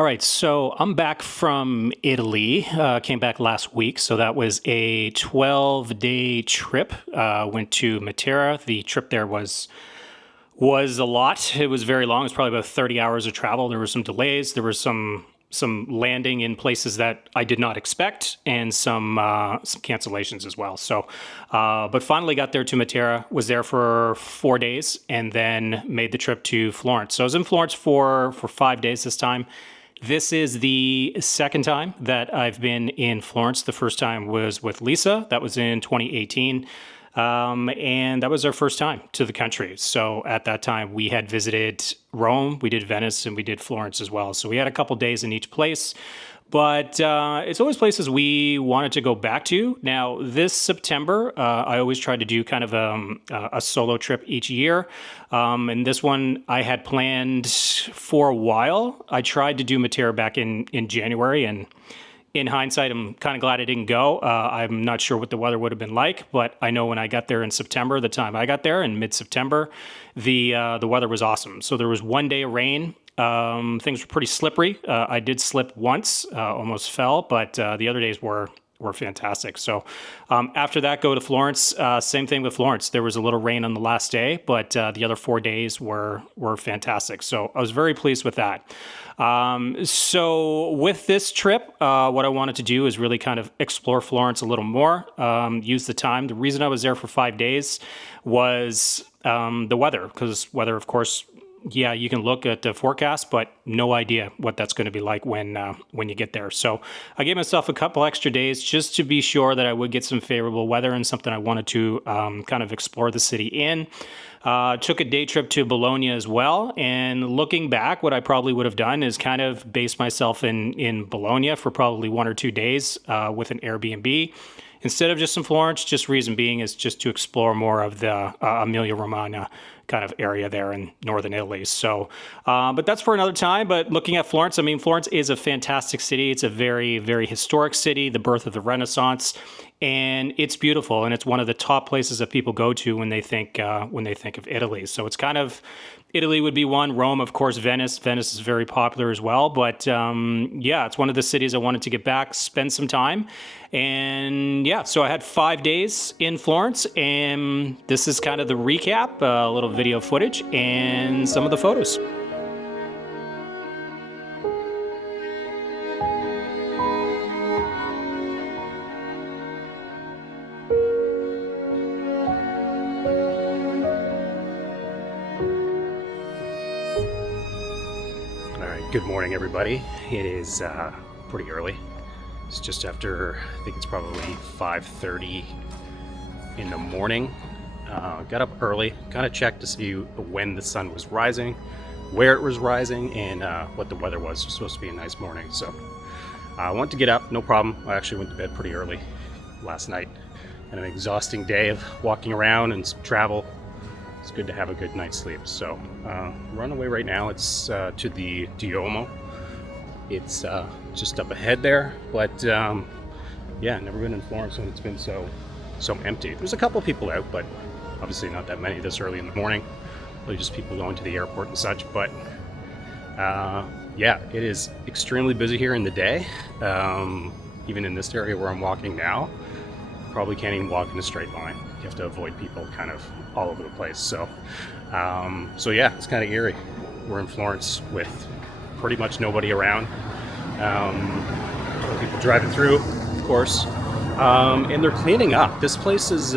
All right, so I'm back from Italy. Came back last week, so that was a 12-day trip. Went to Matera. The trip there was a lot. It was very long. It was probably about 30 hours of travel. There were some delays. There was some landing in places that I did not expect, and some cancellations as well. So, but finally got there to Matera. Was there for 4 days, and then made the trip to Florence. So I was in Florence for 5 days this time. This is the second time that I've been in Florence. The first time was with Lisa. That was in 2018. And that was our first time to the country. So at that time, we had visited Rome, we did Venice, and we did Florence as well. So we had a couple days in each place. But it's always places we wanted to go back to. Now, this September, I always try to do kind of a solo trip each year. And this one I had planned for a while. I tried to do Matera back in January, and in hindsight, I'm kind of glad I didn't go. I'm not sure what the weather would have been like, but I know when I got there in September, the time I got there in mid-September, the weather was awesome. So there was one day of rain. Things were pretty slippery. I did slip once, almost fell, but the other days were fantastic. So after that, go to Florence. Same thing with Florence. There was a little rain on the last day, but the other 4 days were fantastic. So I was very pleased with that. So with this trip, what I wanted to do is really kind of explore Florence a little more, use the time. The reason I was there for 5 days was the weather, because weather, of course, yeah, you can look at the forecast, but no idea what that's going to be like when you get there. So I gave myself a couple extra days just to be sure that I would get some favorable weather and something I wanted to kind of explore the city in. Took a day trip to Bologna as well. And looking back, what I probably would have done is kind of based myself in Bologna for probably 1 or 2 days with an Airbnb. Instead of just in Florence, just reason being is just to explore more of the Emilia-Romagna kind of area there in northern Italy. So, but that's for another time. But looking at Florence, I mean, Florence is a fantastic city. It's a very, very historic city, the birth of the Renaissance, and it's beautiful. And it's one of the top places that people go to when they think of Italy. So it's kind of, Italy would be one. Rome, of course, Venice. Venice is very popular as well. But yeah, it's one of the cities I wanted to get back, spend some time. And yeah, so I had 5 days in Florence, and this is kind of the recap, a little video footage and some of the photos. All right, good morning, everybody. It is pretty early. It's just after, I think it's probably 5:30 in the morning. Got up early, kind of checked to see when the sun was rising, where it was rising, and what the weather was. It was supposed to be a nice morning, so I wanted to get up, no problem. I actually went to bed pretty early last night. Had an exhausting day of walking around and some travel. It's good to have a good night's sleep. So we're on the way right now. It's to the Duomo. It's just up ahead there, but yeah, never been in Florence when it's been so empty. There's a couple people out, but obviously not that many this early in the morning. Really just people going to the airport and such. But yeah, it is extremely busy here in the day. Even in this area where I'm walking now, probably can't even walk in a straight line. You have to avoid people kind of all over the place. So so yeah, it's kind of eerie. We're in Florence with pretty much nobody around. People driving through, of course, and they're cleaning up. This place is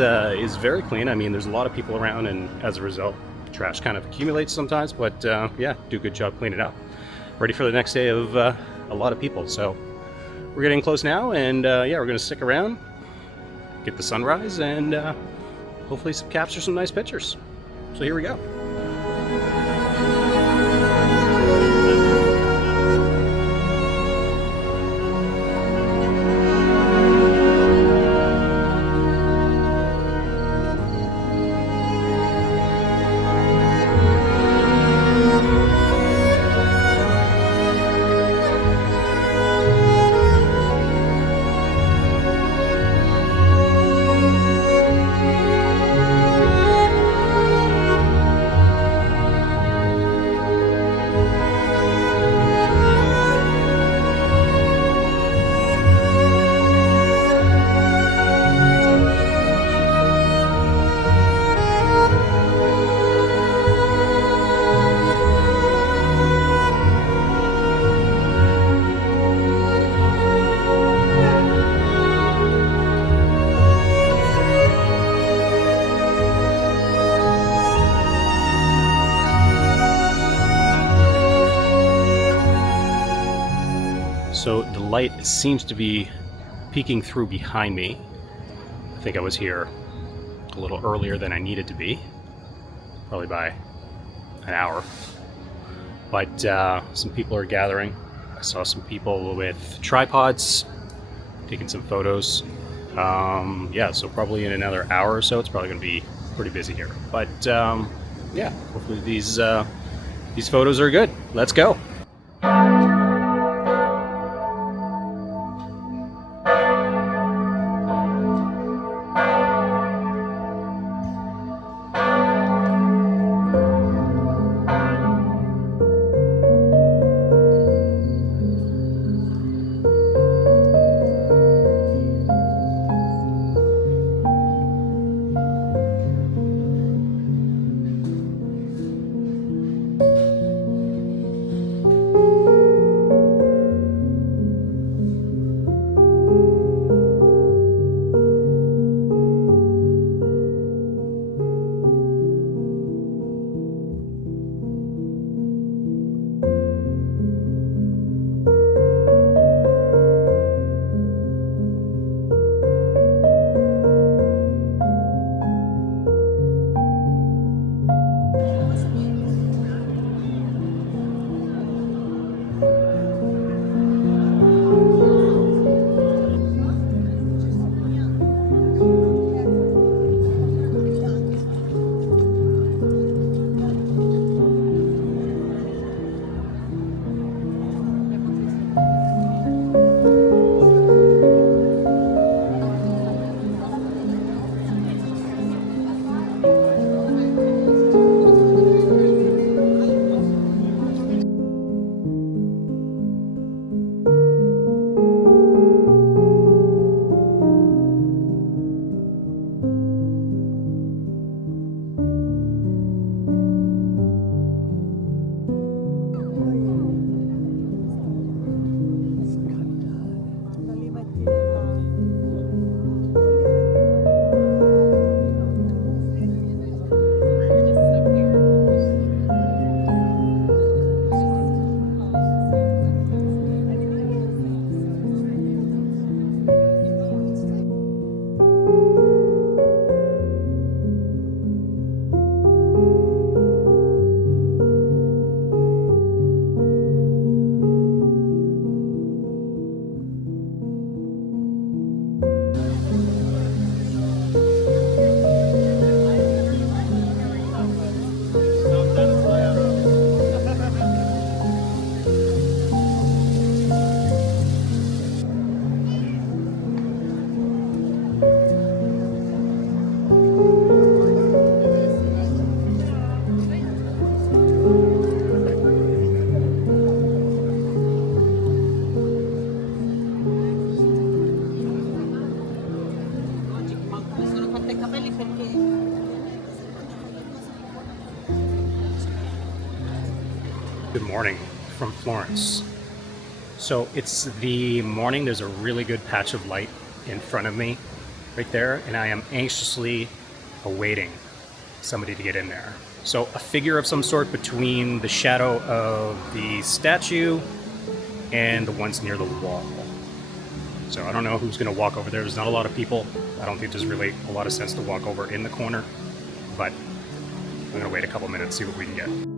very clean. I mean, there's a lot of people around, and as a result, trash kind of accumulates sometimes. But yeah, do a good job cleaning up. Ready for the next day of a lot of people. So we're getting close now, and yeah, we're going to stick around, get the sunrise, and hopefully capture some nice pictures. So here we go. So the light seems to be peeking through behind me. I think I was here a little earlier than I needed to be, probably by an hour. But some people are gathering. I saw some people with tripods taking some photos. Yeah, so probably in another hour or so, it's probably going to be pretty busy here. But yeah, hopefully these photos are good. Let's go. Good morning from Florence. So it's the morning, there's a really good patch of light in front of me right there, and I am anxiously awaiting somebody to get in there. So a figure of some sort between the shadow of the statue and the ones near the wall. So I don't know who's going to walk over there. There's not a lot of people. I don't think there's really a lot of sense to walk over in the corner, but I'm going to wait a couple minutes, see what we can get.